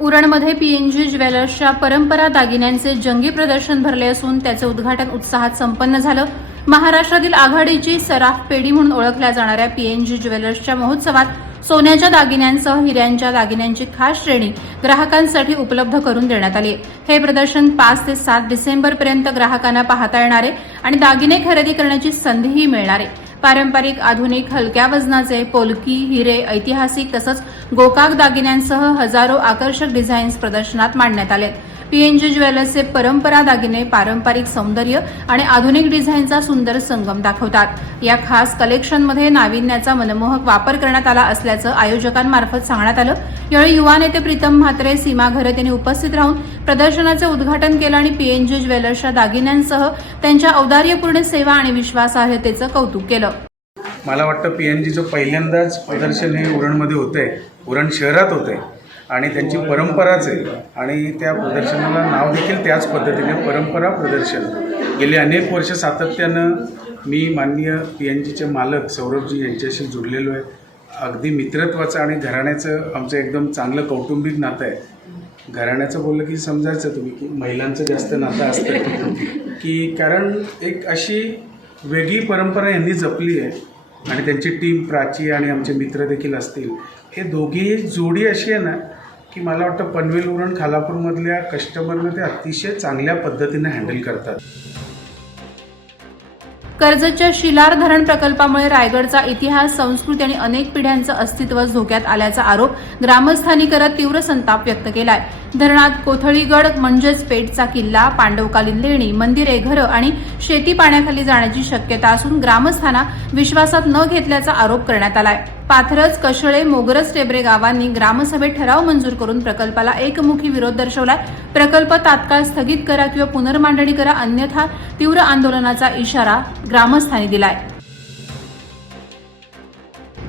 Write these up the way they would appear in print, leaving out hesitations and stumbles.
उरणमध्ये PNG ज्वेलर्सच्या परंपरा दागिन्यांचे जंगी प्रदर्शन भरले असून त्याचे उद्घाटन उत्साहात संपन्न झालं। महाराष्ट्रातील आघाडीची सराफ पेढी म्हणून ओळखल्या जाणाऱ्या पीएनजी ज्वेलर्सच्या महोत्सवात सोन्याच्या दागिन्यांसह हिऱ्यांच्या दागिन्यांची खास श्रेणी ग्राहकांसाठी उपलब्ध करून देण्यात आली आहे। हे प्रदर्शन 5 ते 7 डिसेंबरपर्यंत ग्राहकांना पाहता येणार आहे आणि दागिने खरेदी करण्याची संधीही मिळणार आहे। पारंपरिक, आधुनिक, हलक्या वजनाचे, पोलकी, हिरे, ऐतिहासिक तसंच गोकाक दागिन्यांसह हजारो आकर्षक डिझाईन्स प्रदर्शनात मांडण्यात आले। पीएनजी ज्वेलर्सचे परंपरा दागिने पारंपरिक सौंदर्य आणि आधुनिक डिझाईनचा सुंदर संगम दाखवतात। या खास कलेक्शनमध्ये नाविन्याचा मनमोहक वापर करण्यात आला असल्याचं आयोजकांमार्फत सांगण्यात आलं। यावेळी युवा नेते प्रीतम म्हात्रे, सीमा घरत यांनी उपस्थित राहून प्रदर्शनाचे उद्घाटन केलं आणि पीएनजी ज्वेलर्सच्या दागिन्यांसह त्यांच्या औदार्यपूर्ण सेवा आणि विश्वासार्हतेचं कौतुक केलं। मला वाटतं पीएनजीचं पहिल्यांदाच प्रदर्शन हे उरणमध्ये होते, उरण शहरात होते आणि त्यांची परंपराच आहे आणि त्या प्रदर्शनाला नाव देखील त्याच पद्धतीने परंपरा प्रदर्शन। गेली अनेक वर्ष सातत्यानं मी माननीय पीएनजीचे मालक सौरभजी यांच्याशी जुडलेलो आहे। अगदी मित्रत्वाचं आणि घराण्याचं आमचं एकदम चांगलं कौटुंबिक नातं आहे। घराण्याचं बोललं की समजायचं तुम्ही की महिलांचं जास्त नातं असतं की कारण एक अशी वेगळी परंपरा यांनी जपली आहे आणि त्यांची टीम प्राची आणि आमचे मित्र देखील असतील। हे दोघेही जोडी अशी आहे ना की मला वाटतं पनवेल उरण खालापूरमधल्या कस्टमरना ते अतिशय चांगल्या पद्धतीने हँडल करतात। कर्जतच्या शिलार धरण प्रकल्पामुळे रायगडचा इतिहास, संस्कृती आणि अनेक पिढ्यांचं अस्तित्व धोक्यात आल्याचा आरोप ग्रामस्थांनी करत तीव्र संताप व्यक्त केलाय। धरणात कोथळीगड म्हणजेच पेठचा किल्ला, पांडवकालीन लेणी, मंदिरे, घरं आणि शेती पाण्याखाली जाण्याची शक्यता असून ग्रामस्थांना विश्वासात न घेतल्याचा आरोप करण्यात आलाय। पाथरज, कशळे, मोगरज, टेबरे गावांनी ग्रामसभेत ठराव मंजूर करून प्रकल्पाला एकमुखी विरोध दर्शवलाय। प्रकल्प तात्काळ स्थगित करा किंवा पुनर्मांडणी करा, अन्यथा तीव्र आंदोलनाचा इशारा ग्रामस्थांनी दिलाय।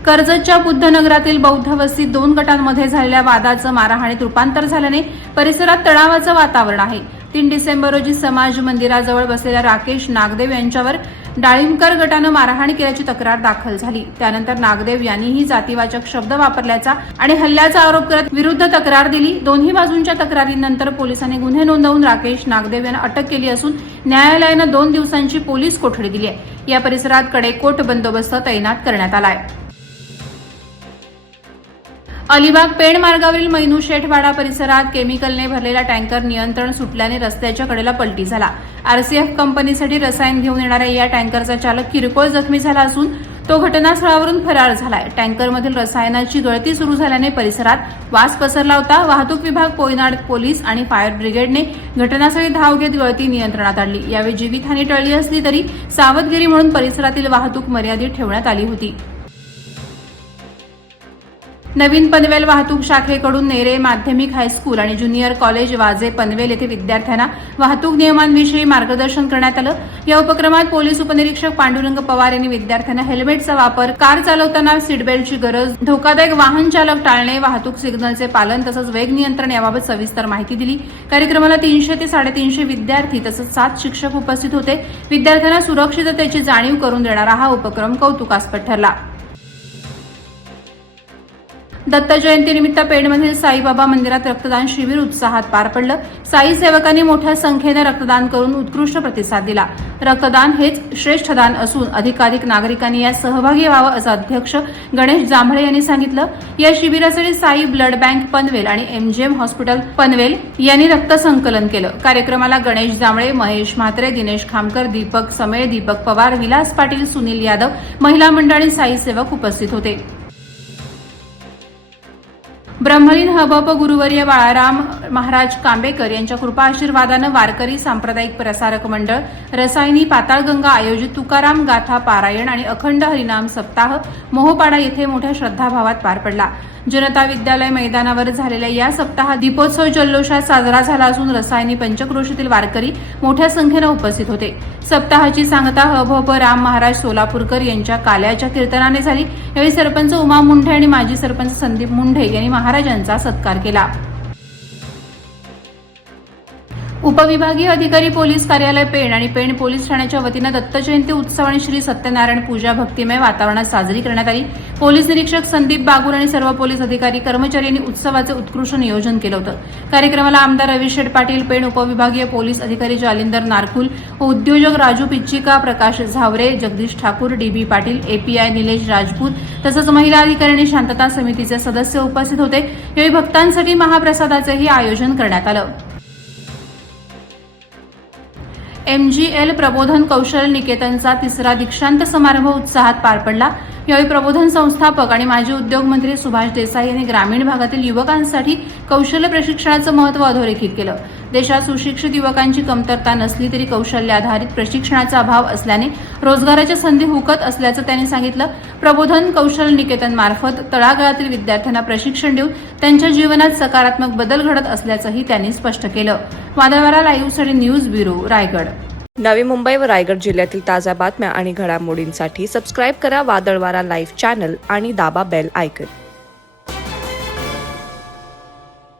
कर्जतच्या बुद्धनगरातील बौद्ध वस्तीत 2 गटांमध्ये झालेल्या वादाचं मारहाणीत रूपांतर झाल्याने परिसरात तणावाचं वातावरण आहे। 3 डिसेंबर रोजी समाज मंदिराजवळ बसलेल्या राकेश नागदेव यांच्यावर डाळिंबकर गटानं मारहाण केल्याची तक्रार दाखल झाली। त्यानंतर नागदेव यांनीही जातीवाचक शब्द वापरल्याचा आणि हल्ल्याचा आरोप करत विरुद्ध तक्रार दिली। दोन्ही बाजूंच्या तक्रारीनंतर पोलिसांनी गुन्हे नोंदवून राकेश नागदेव यांना अटक केली असून न्यायालयानं 2 दिवसांची पोलीस कोठडी दिली आहे। या परिसरात कडेकोट बंदोबस्त तैनात करण्यात आलाय। अलिबाग पेण मार्गावरील मैनू शेठवाडा परिसरात केमिकलने भरलेला टँकर नियंत्रण सुटल्याने रस्त्याच्या कडेला पलटी झाला। आरसीएफ कंपनीसाठी रसायन घेऊन येणाऱ्या या टँकरचा चालक किरकोळ जखमी झाला असून तो घटनास्थळावरून फरार झालाय। टँकरमधील रसायनाची गळती सुरू झाल्याने परिसरात वास पसरला होता। वाहतूक विभाग, कोयनाड पोलीस आणि फायर ब्रिगेडने घटनास्थळी धाव घेत गळती नियंत्रणात आणली। यावेळी जीवितहानी टळली असली तरी सावधगिरी म्हणून परिसरातील वाहतूक मर्यादित ठेवण्यात आली होती। नवीन पनवेल वाहतूक शाखेकडून नेरे माध्यमिक हायस्कूल आणि ज्युनियर कॉलेज वाजे पनवेल येथे विद्यार्थ्यांना वाहतूक नियमांविषयी मार्गदर्शन करण्यात आलं। या उपक्रमात पोलीस उपनिरीक्षक पांडुरंग पवार यांनी विद्यार्थ्यांना हेल्मेटचा वापर, कार चालवताना सीटबेल्टची गरज, धोकादायक वाहन चालक टाळणे, वाहतूक सिग्नलचे पालन तसंच वेग नियंत्रण याबाबत सविस्तर माहिती दिली। कार्यक्रमाला 300 ते 350 विद्यार्थी तसंच 7 शिक्षक उपस्थित होते। विद्यार्थ्यांना सुरक्षिततेची जाणीव करून देणारा हा उपक्रम कौतुकास्पद ठरला। दत्त जयंतीनिमित्त पेणमधील साईबाबा मंदिरात रक्तदान शिबिर उत्साहात पार पडलं। साई सेवकांनी मोठ्या संख्येने रक्तदान करून उत्कृष्ट प्रतिसाद दिला। रक्तदान हेच श्रेष्ठ दान असून अधिकाधिक नागरिकांनी यात सहभागी व्हावं असं अध्यक्ष गणेश जांभळे यांनी सांगितलं। या शिबिरासाठी साई ब्लड बँक पनवेल आणि एमजीएम हॉस्पिटल पनवेल यांनी रक्त संकलन केलं। कार्यक्रमाला गणेश जांभळे, महेश म्हात्रे, दिनेश खामकर, दीपक समेळ, दीपक पवार, विलास पाटील, सुनील यादव, महिला मंडळ आणि साई सेवक उपस्थित होते। ब्रह्मलीन हबप गुरुवर्य बाळाराम महाराज कांबेकर यांच्या कृपा आशीर्वादानं वारकरी सांप्रदायिक प्रसारक मंडळ, रसायनी, पाताळगंगा आयोजित तुकाराम गाथा पारायण आणि अखंड हरिनाम सप्ताह मोहोपाडा येथे मोठ्या श्रद्धाभावात पार पडला। जनता विद्यालय मैदानावर झालेल्या या सप्ताहात दीपोत्सव जल्लोषात साजरा झाला असून रसायनी पंचक्रोशीतील वारकरी मोठ्या संख्येनं उपस्थित होते। सप्ताहाची सांगता हबप राम महाराज सोलापूरकर यांच्या काल्याच्या कीर्तनाने झाली। यावेळी सरपंच उमा मुंढे आणि माजी सरपंच संदीप मुंढे यांनी महाराजांचा सत्कार केला। उपविभागीय अधिकारी पोलीस कार्यालय पेण आणि पेण पोलीस ठाण्याच्या वतीनं दत्त जयंती उत्सव आणि श्री सत्यनारायण पूजा भक्तिमय वातावरणात साजरी करण्यात आली. पोलीस निरीक्षक संदीप बागुल आणि सर्व पोलीस अधिकारी कर्मचाऱ्यांनी उत्सवाचे उत्कृष्ट नियोजन केलं होतं. कार्यक्रमाला आमदार रविशेठ पाटील, पेण उपविभागीय पोलीस अधिकारी जालिंदर नारकुल, उद्योजक राजू पिच्चिका, प्रकाश झावरे, जगदीश ठाकूर, डीबी पाटील, एपीआय निलेश राजपूत तसंच महिला अधिकारी आणि शांतता समितीचे सदस्य उपस्थित होते. यावेळी भक्तांसाठी महाप्रसादाचेही आयोजन करण्यात आलं. MGL प्रबोधन कौशल निकेतनचा तिसरा दीक्षांत समारंभ उत्साहात पार पडला. यावेळी प्रबोधन संस्थापक आणि माजी उद्योग मंत्री सुभाष देसाई यांनी ग्रामीण भागातील युवकांसाठी कौशल्य प्रशिक्षणाचं महत्त्व अधोरेखित केलं. देशात सुशिक्षित युवकांची कमतरता नसली तरी कौशल्याधारित प्रशिक्षणाचा अभाव असल्याने रोजगाराच्या संधी हुकत असल्याचं त्यांनी सांगितलं. प्रबोधन कौशल निकेतन मार्फत तळागाळातील विद्यार्थ्यांना प्रशिक्षण देऊन त्यांच्या जीवनात सकारात्मक बदल घडत असल्याचंही त्यांनी स्पष्ट केलं. वादळवारा लाईव्हसाठी न्यूज ब्युरो, रायगड. नवी मुंबई व रायगड जिल्ह्यातील ताज्या बातम्या आणि घडामोडींसाठी सबस्क्राईब करा वादळवारा लाईव्ह चॅनल आणि दाबा बेल आयकॉन.